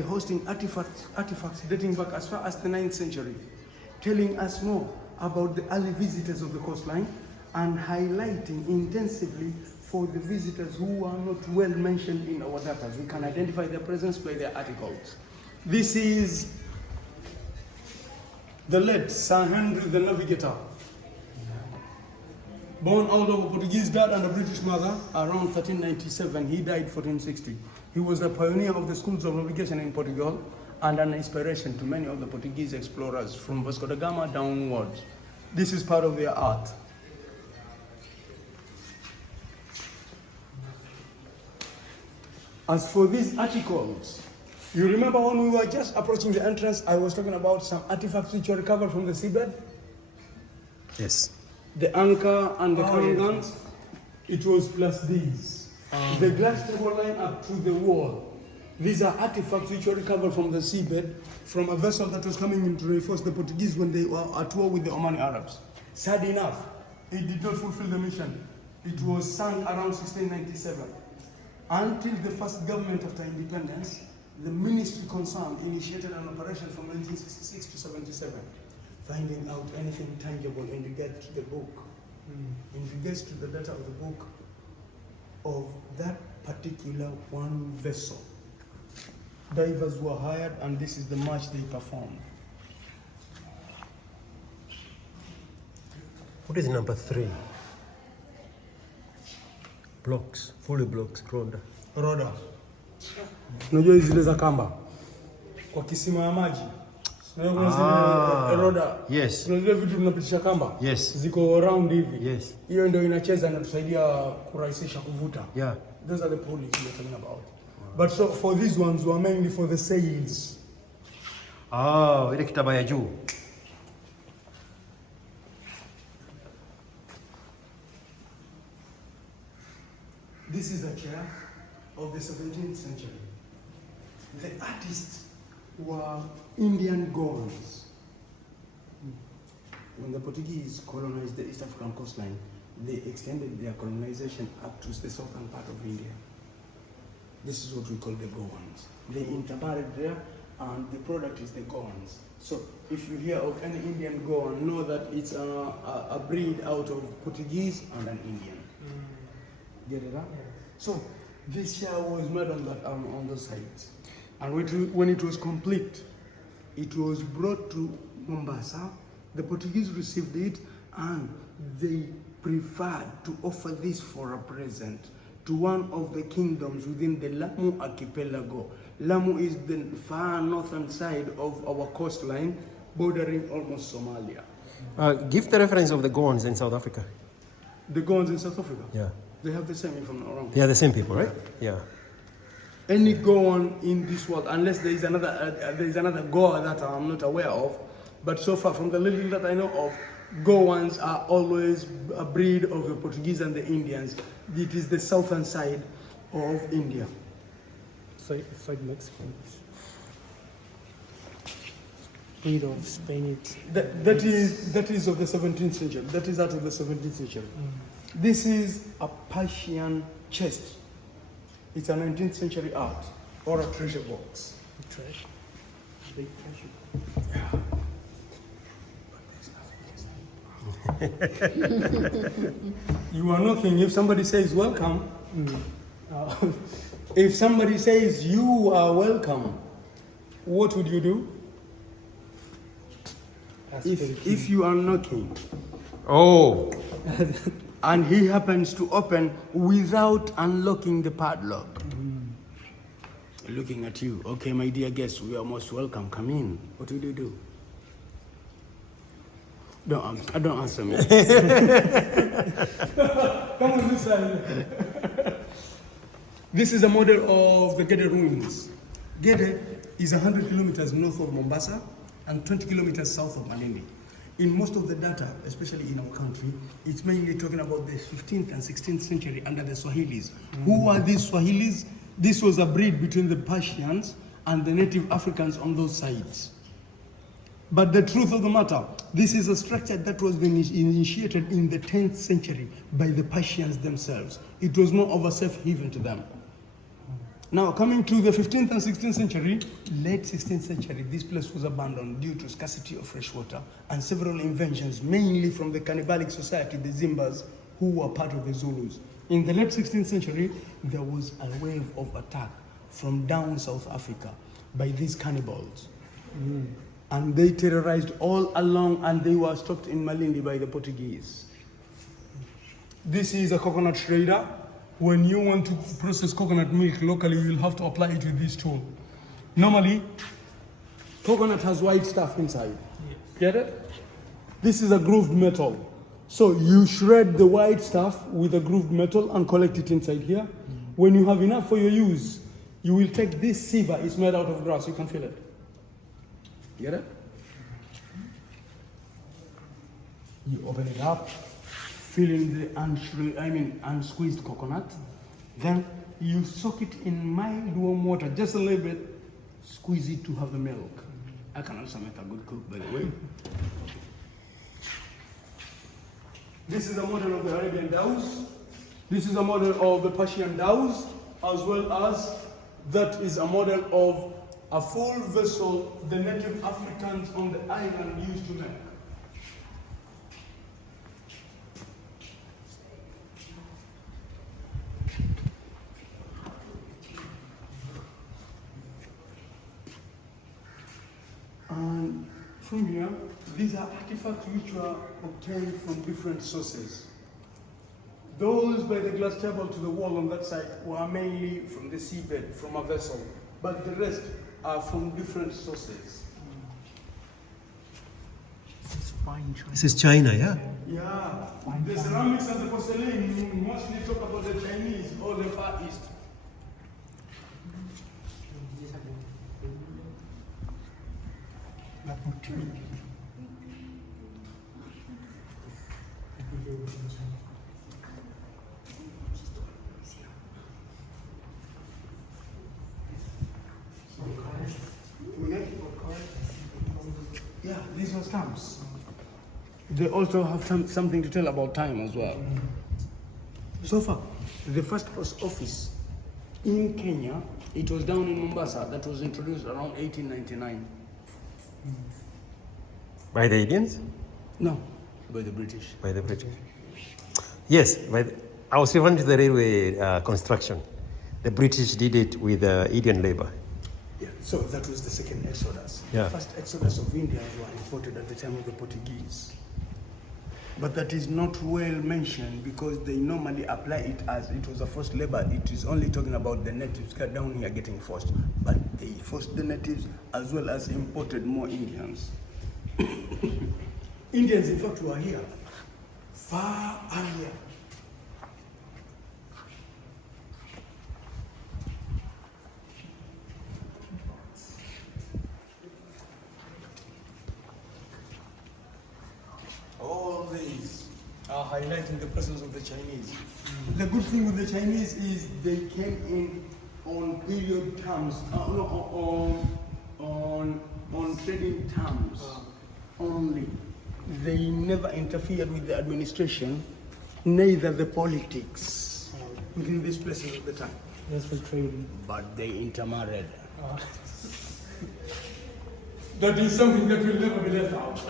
hosting artifacts dating back as far as the 9th century, telling us more about the early visitors of the coastline and highlighting intensively for the visitors who are not well mentioned in our data. We can identify their presence by their articles. This is the late Sir Henry the Navigator, born out of a Portuguese dad and a British mother around 1397. He died 1460. He was the pioneer of the schools of navigation in Portugal and an inspiration to many of the Portuguese explorers from Vasco da Gama downwards. This is part of their art. As for these articles, you remember when we were just approaching the entrance, I was talking about some artifacts which were recovered from the seabed? Yes. The anchor and the cannon guns, it was plus these. The glass table line up to the wall. These are artifacts which were recovered from the seabed from a vessel that was coming in to reinforce the Portuguese when they were at war with the Omani Arabs. Sad enough, it did not fulfill the mission. It was sunk around 1697. Until the first government after independence, the ministry concerned initiated an operation from 1966 to 77, finding out anything tangible in regards to the book, in regards to the data of the book of that particular one vessel. Divers were hired and this is the march they performed. What is number 3? Blocks, fully blocks, Rhoda. Rhoda. Unajua hizi zile za kamba kwa kisima ya maji. Rhoda. Yes. Kuna zile vitu tunapitisha kamba. Yes. Ziko round hivi. Yes. Hiyo ndio inacheza na tusaidia kurahisisha kuvuta. Yeah. Those are the pulleys we're talking about. But so for these ones were mainly for the sails. Ile kitaba ya juu. This is a chair of the 17th century. The artists were Indian Goans. When the Portuguese colonized the East African coastline, they extended their colonization up to the southern part of India. This is what we call the Goans. They intermarried there, and the product is the Goans. So if you hear of any Indian Goan, know that it's a breed out of Portuguese and an Indian. Get it up? So this chair was made on those sides. And when it was complete, it was brought to Mombasa. The Portuguese received it and they preferred to offer this for a present to one of the kingdoms within the Lamu archipelago. Lamu is the far northern side of our coastline, bordering almost Somalia. Give the reference of the Goans in South Africa. The Goans in South Africa? Yeah. They have the same, if I'm not wrong. They are the same people, right? Yeah. Any Goan in this world, unless there is another Goa that I'm not aware of, but so far from the little that I know of, Goans are always a breed of the Portuguese and the Indians. It is the southern side of India. Side Mexicans. Breed of Spanish. That is of the 17th century. That is out of the 17th century. This is a Persian chest. It's a 19th century art or a treasure box. Trash. Big treasure. You are knocking. If somebody says welcome, if somebody says you are welcome, what would you do? If you are knocking, and he happens to open without unlocking the padlock, looking at you, okay, my dear guest, we are most welcome. Come in. What would you do? Don't answer me. Come on this side. This is a model of the Gede ruins. Gede is 100 kilometers north of Mombasa and 20 kilometers south of Malindi. In most of the data, especially in our country, it's mainly talking about the 15th and 16th century under the Swahilis. Who are these Swahilis? This was a breed between the Persians and the native Africans on those sides. But the truth of the matter, this is a structure that was initiated in the 10th century by the Persians themselves. It was more of a safe haven to them. Now, coming to the 15th and 16th century, late 16th century, this place was abandoned due to scarcity of fresh water and several inventions, mainly from the cannibalic society, the Zimbas, who were part of the Zulus. In the late 16th century, there was a wave of attack from down South Africa by these cannibals. And they terrorized all along, and they were stopped in Malindi by the Portuguese. This is a coconut shredder. When you want to process coconut milk locally, you'll have to apply it with this tool. Normally, coconut has white stuff inside. Get it? This is a grooved metal. So you shred the white stuff with a grooved metal and collect it inside here. When you have enough for your use, you will take this sieve. It's made out of grass. You can feel it. Get it? You open it up, fill in the unsqueezed coconut. Then you soak it in mild warm water, just a little bit. Squeeze it to have the milk. I can also make a good cook, by the way. This is a model of the Arabian dhows. This is a model of the Persian dhows, as well as that is a model of a full vessel the native Africans on the island used to make. And from here, these are artifacts which were obtained from different sources. Those by the glass table to the wall on that side were mainly from the seabed, from a vessel, but the rest are from different sources. This is fine China. This is China, yeah? Yeah, the ceramics and the porcelain mostly talk about the Chinese or the Far East. Yeah, these are stamps. They also have something to tell about time as well. So far, the first post office in Kenya, it was down in Mombasa, that was introduced around 1899. By the Indians? No, by the British. By the British? Yes, I was referring to the railway construction. The British did it with Indian labor. Yeah, so that was the second exodus. Yeah. The first exodus of Indians were imported at the time of the Portuguese. But that is not well mentioned because they normally apply it as it was a forced labor. It is only talking about the natives down here getting forced. But they forced the natives as well as imported more Indians. Indians, in fact, were here far earlier. All these are highlighting the presence of the Chinese. The good thing with the Chinese is they came in on period terms, on trading terms only. They never interfered with the administration, neither the politics within these places at the time. That's for trading. But they intermarried. That is something that will never be left out.